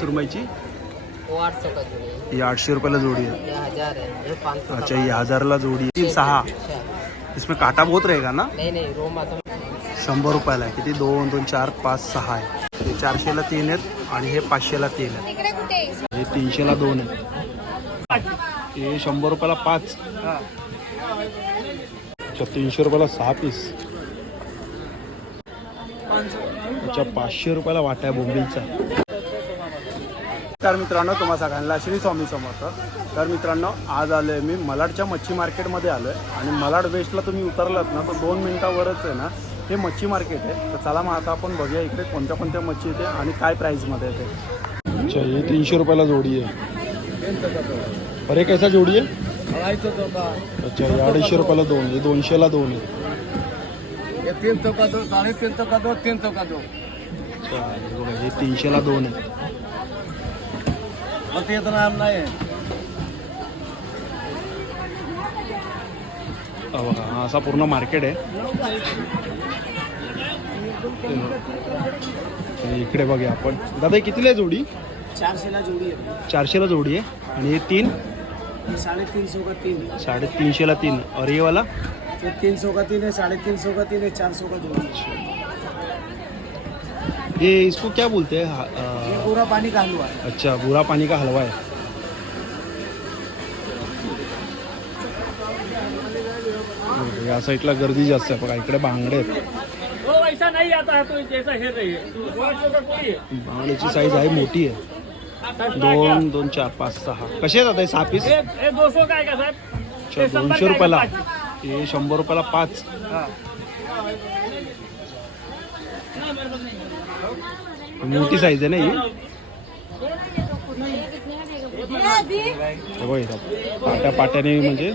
सुरमईची वो आठ सौ का जोड़ी है ही आठशे रुपयाला जोडी आहे. ये हजार है ये पाँच सौ का अच्छा ये हजारला जोडी. तीन सहा. इसमें काटा बहुत रहेगा ना? नहीं नहीं रोमा तो शंभर रुपयाला आहे. किती? दोन दोन चार पाच सहा आहे. हे चारशेला तीन आहेत आणि हे पाचशेला तीन आहेत. हे तीनशेला दोन आहेत. हे शंभर रुपयाला पाच. अच्छा तीनशे रुपयाला सहा पीस. अच्छा पाचशे रुपयाला वाटा आहे बोंबिलचा. तर मित्रांनो तुम्हा सगळ्यांना श्री स्वामी समर्थ. तर मित्रांनो आज आलो आहे मी मलाडच्या मच्छी मार्केटमध्ये आलो आहे आणि मलाड वेस्टला तुम्ही उतरलात ना तर दोन मिनिटावरच आहे ना हे मच्छी मार्केट आहे. तर चला मग आता आपण बघूया इकडे कोणत्या कोणत्या मच्छी येते आणि काय प्राईसमध्ये येते. अच्छा हे तीनशे रुपयाला जोडी आहे. अरे कैसा जोडी आहे? अच्छा हे अडीचशे रुपयाला दोन हे दोनशेला दोन आहे. ये तीन सौ का दो साढ़े तीन सौ का दो तीन सौ का दो अच्छा हे बघा हे तीनशेला दोन आहे. हम नहीं. है असा पूर्ण मार्केट आहे. इकडे बघूया आपण. दादा कितीला आहे जोडी? चार ला जोड़ी है चारशेला जोडी आहे. आणि हे तीन? ये साढ़े तीन सौ का तीन? साडेतीनशेला तीन. ये वाला. तीन सौ का तीन है साढ़े तीन सौ का तीन है चार सौ का जोड़ी ये इसको क्या बोलते हैं? हा- ये अ, पूरा पानी का हलवा है। अच्छा बुरा पानी का हलवा आहे या साईडला गर्दी जास्त आहे बघा इकडे बांगडे आहेत. वो ऐसा नहीं आता है तो जैसा है रही है। पाँच सौ का कोई है? बांगड्याची साईज आहे मोठी आहे. दोन दोन चार पाच सहा. कसे आहेत आता हे सहा पीस एक एक दो सौ का आएगा साहब? अच्छा ये शंभर दोनशे का रुपयाला? पाँच। हे शंभर रुपयाला पाच. मोठी साईज आहे ना ही हे बघ इथं. पाट्या पाट्याने म्हणजे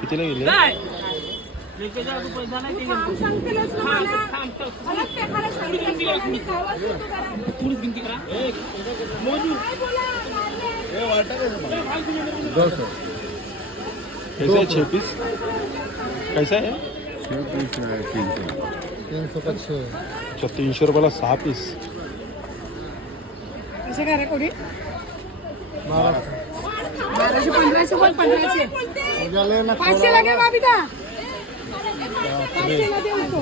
कितीला गेले नहीं लेके जाओ तो पैसा नहीं देंगे थांब, थांब। थोड़ी गिनती करा दो सौ कैसा है? छः पीस कैसा है तीन सौ। का छः अच्छा तीनशे रुपयाला सहा पीस. बाराशे पंधराशे बोल पंधराशे. पाचशे लगे बाबीदा पाचशे लगे उसको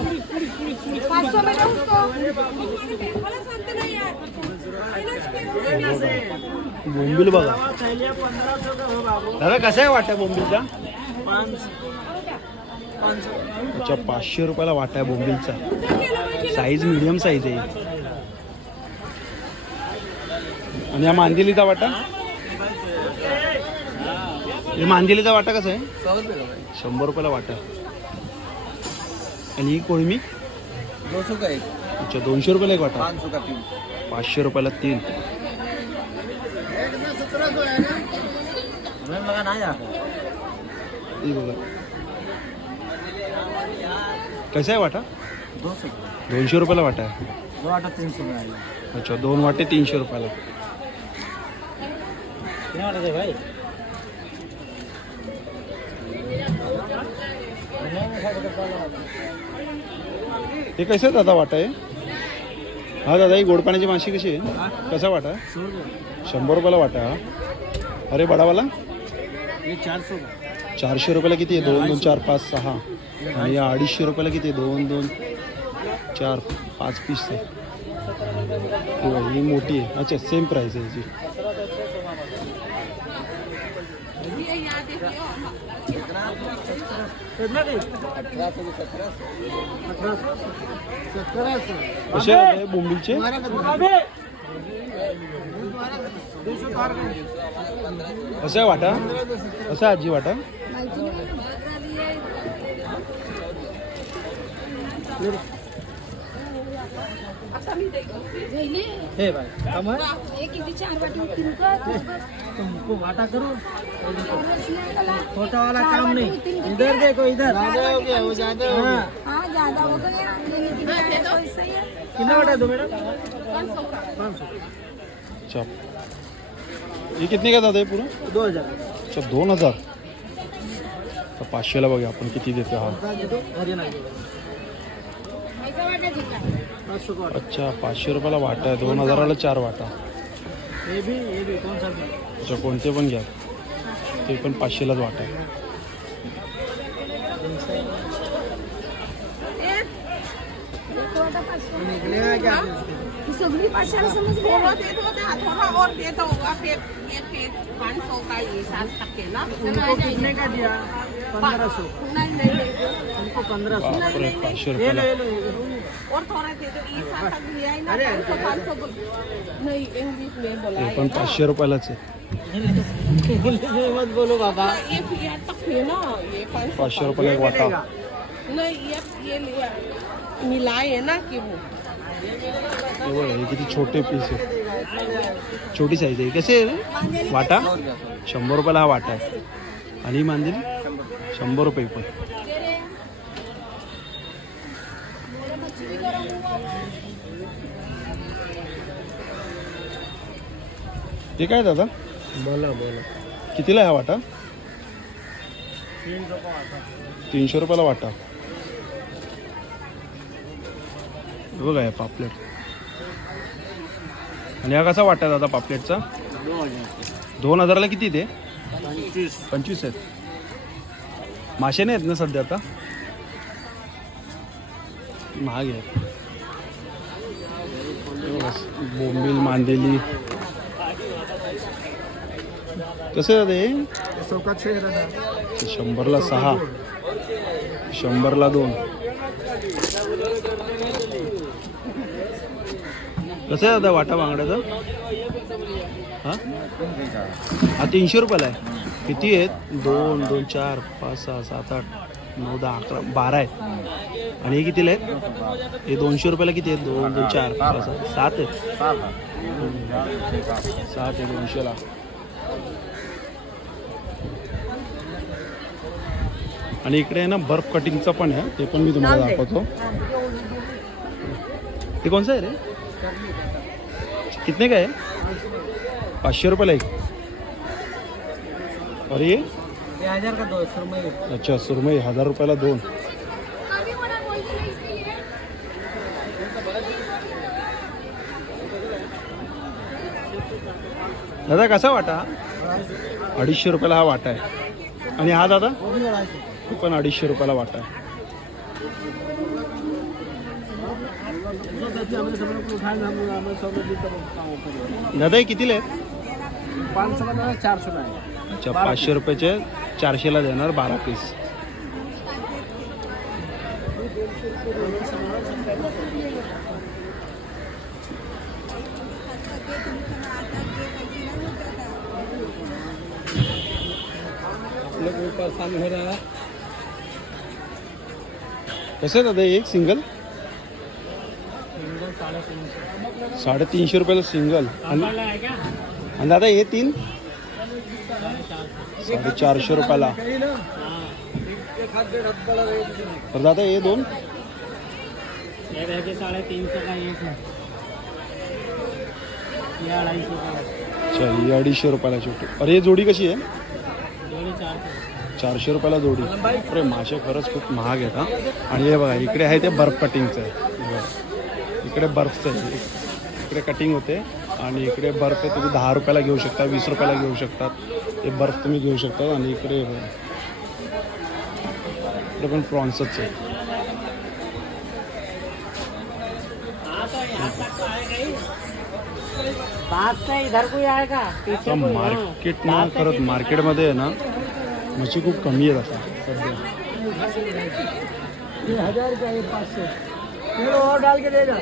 पाचशे लगे उसको बोंबील बघा. दादा कसा आहे वाटा बोंबीलचा? अच्छा पाचशे रुपयाला वाटा आहे बोंबीलचा. साईज मिडियम साईज आहे. आणि हा मांदिलीचा वाटा? हे मांदिलीचा वाटा कसा आहे? शंभर रुपयाला वाटा. आणि ही कोळमी अच्छा दोनशे रुपयाला एक वाटा. पाचशे रुपयाला तीन. बघा. कसा आहे वाटा? दोनशे रुपयाला वाटा आहे. दो आटा अच्छा दोन वाटे तीनशे रुपयाला. कितना भाई हे कसं आहे दादा वाटा आहे हा दादा ही गोड पाण्याची माशी कशी आहे? कसा वाटा? आहे शंभर रुपयाला वाटा आहे हा. अरे बडावाला? ये चार चारशे रुपयाला किती आहे? दोन दोन, चार, पाच, सहा. आणि या अडीचशे रुपयाला किती आहे? दोन दोन, चार, पाच पीस आहे. हे मोठी आहे. अच्छा सेम प्राईस आहे याची. आहे बोंबीलचे? अबे वाटा? कसं आजी वाटा? हे भाई कम तुमको वाटा करो? छोटा वाला काम नहीं। इधर देखो इधर। ज़्यादा हो गया वो ज़्यादा हो गया। हाँ। ज़्यादा हो गया कितना वाटा दो मैडम पाँच सौ। अच्छा हे कितने का दादा हे पुरं? दो हज़ार। अच्छा दोन हज़ार। तर पाचशेला बघा आपण किती देतो हा? अच्छा पाचशे रुपयाला वाटा आहे. दोन हजाराला चार वाटा. ये भी ये भी कौन सा भी अच्छा कोणते पण घ्या. ते पण पाचशेलाच वाटा आहे. निकलेगा क्या ही सगळी पाचशेला समजली थोड़ा दे दो ना. थोड़ा और पंद्रह सौ। नहीं नहीं नहीं उनको पंद्रह सौ बापरे पाचशे ये ये लो लो। और थोड़ा दे दो ये लिया है ना पाँच सौ पाँच सौ नहीं इंग्लिश में बोला है पण पाचशे रुपयालाच आहे मत बोलो बाबा। ये फिर तक है ना ये पाचशे रुपयाला एक वाटा। मिलेगा नहीं ये ये लिया। मिलाए है ना कि वो। हे किती छोटे पीस आहे छोटी साईज आहे कसे? वाटा? शंभर रुपयाला हा वाटा आहे आणि ही मांदेली शंभर रुपये पण. हे काय दादा? बोलो बोलो कितीला आहे हा वाटा? तीनशे रुपयाला वाटा. बघा हे पापलेट. आणि हा कसा वाटा दादा पापलेटचा? दोन हजाराला किती ते? पंचवीस आहेत. मासे नाही आहेत ना सध्या आता? महाग आहे बघा, बोंबील मांदेली. कसं हे? शंभरला सहा. शंभरला दोन. कसं आहे दादा वाटा बांगड्याचा? हा? हा तीनशे रुपयाला आहे. किती आहेत? दोन दोन चार पाच सहा सात आठ नऊ दहा अकरा बारा आहेत. आणि हे कितीला आहेत? हे दोनशे रुपयाला किती आहेत? दोन दोन चार पाच सहा सात आहेत. सात आहे दोनशेला. आणि इकडे आहे ना बर्फ कटिंगचं पण आहे. ते पण मी तुम्हाला दाखवतो. ते कोणचं आहे रे? कितने का आहे? पाचशे रुपयाला एक. अरे ये? हजार का दो अच्छा सुरमई हजार रुपयाला दोन. दादा कसा वाटा? अडीचशे रुपयाला हा वाटा आहे. आणि हा दादा? तो पण अडीचशे रुपयाला वाटा आहे. दादा हे कितीला आहेत? पाँच सौ का ना चार सौ का है अच्छा पाचशे रुपयाचे चारशेला देणार बारा पीस कसं आहे दादा एक सिंगल साडेतीनशे रुपयाला सिंगल आणि दादा हे तीन? साडेचारशे रुपयाला. तर दादा हे दोन? अच्छा ही अडीचशे रुपयाला छोटी. अरे हे जोडी कशी आहे? चारशे रुपयाला जोडी. अरे मासे खरंच खूप महाग आहेत हा. आणि हे बघा इकडे आहे ते बर्फ कटिंगचं आहे इकडे बर्फचं आहे. इकडे कटिंग होते. आणि इकडे बर्फ तुम्ही दहा रुपयाला घेऊ शकता वीस रुपयाला घेऊ शकतात ते बर्फ तुम्ही घेऊ शकता आणि इकडे. इकडे पण प्रॉन्सच आहे. मार्केट ना खरंच मार्केटमध्ये ना मच्छी खूप कमी आहेत आता. सध्या हजार रुपया ये पाँच सौ किलो और डाल के देगा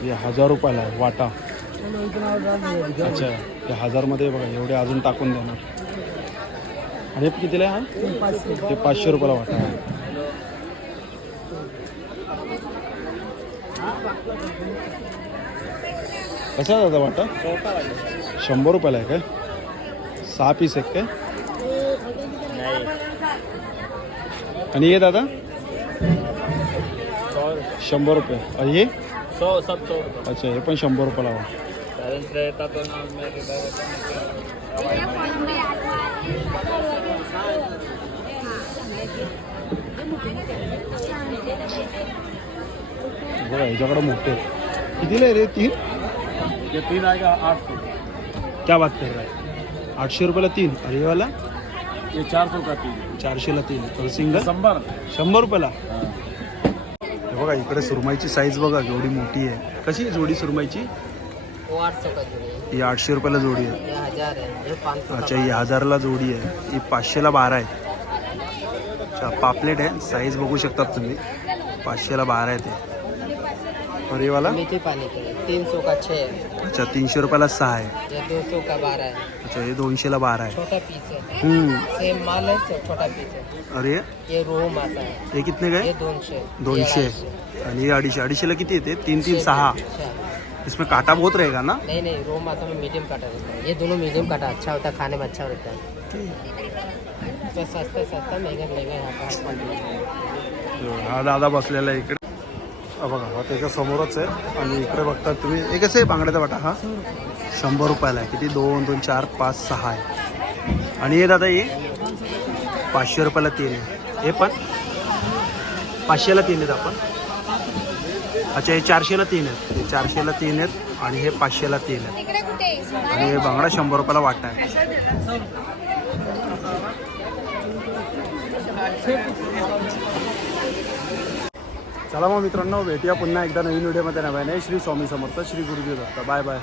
म्हणजे हे हजार रुपयाला आहे वाटा. अच्छा ते हजारमध्ये बघा एवढे अजून टाकून देणार. आणि हे कितीला आहे? हा ते पाचशे रुपयाला वाटा आहे. कसा आहे दादा वाटा? शंभर रुपयाला आहे काय? सहा पीस आहेत काय? आणि हे दादा? शंभर रुपये. आणि हे? सौ सब सौ अच्छा हे पण शंभर रुपयाला हवा बैलेंस रहता तो ना मेरे Yeah. बघा मोठे. कितीला आहे रे तीन? ये तीन आएगा आठ सौ. क्या बात कर रहा है आठशे रुपयाला तीन. आणि हे वाला. ये चार सौ का तीन? चारशेला तीन. तर सिंगल? दिसंबर शंभर रुपयाला? बघा इकडे सुरमईची साईज बघा एवढी मोठी आहे. कशी आहे जोडी सुरमईची? ही आठशे रुपयाला जोडी आहे. अच्छा ही हजारला जोडी आहे. ही पाचशेला बारा आहे. अच्छा पापलेट आहे. साईज बघू शकतात तुम्ही. पाचशेला बारा आहे ते. और ये वाला? मीठी पानी के लिए। तीन सौ का छः है अच्छा तीनशे रुपयाला सहा आहे ये दो सौ का बारह है। अच्छा हे दोनशेला बारा आहे छोटा पीस है। हम्म, सेम माल है तो छोटा पीस है। अरे ये? रोहू मासा है। हे कितने ये काय दोनशे दोनशे आणि हे अडीचशे अडीचशेला किती येते तीन तीन सहा। इसमें काटा बहुत रहेगा ना? नहीं नहीं रोहू मासा में मीडियम काटा रहता है। ये दोनों मीडियम काटा अच्छा होता है खाने में अच्छा रहता है। तो सस्ता सस्ता महँगा महँगा यहाँ पर। हा दादा बसलेला आहे इकडे। हा बघा हा त्याच्या समोरच आहे. आणि इकडे बघतात तुम्ही कसं आहे बांगड्याचा वाटा हा? शंभर रुपयाला आहे. किती? दोन दोन चार पाच सहा आहे. आणि हे दादा हे? पाचशे रुपयाला तीन आहे. हे पण? पाचशेला तीन आहेत आपण. अच्छा हे चारशेला तीन आहेत. हे चारशेला तीन आहेत आणि हे पाचशेला तीन आहेत. आणि हे बांगडा शंभर रुपयाला वाटा आहे. चला मग मित्रांनो भेटूया पुन्हा एकदा नवीन व्हिडिओमध्ये. नव्याने श्री स्वामी समर्थ श्री गुरुजी दत्त. Bye bye.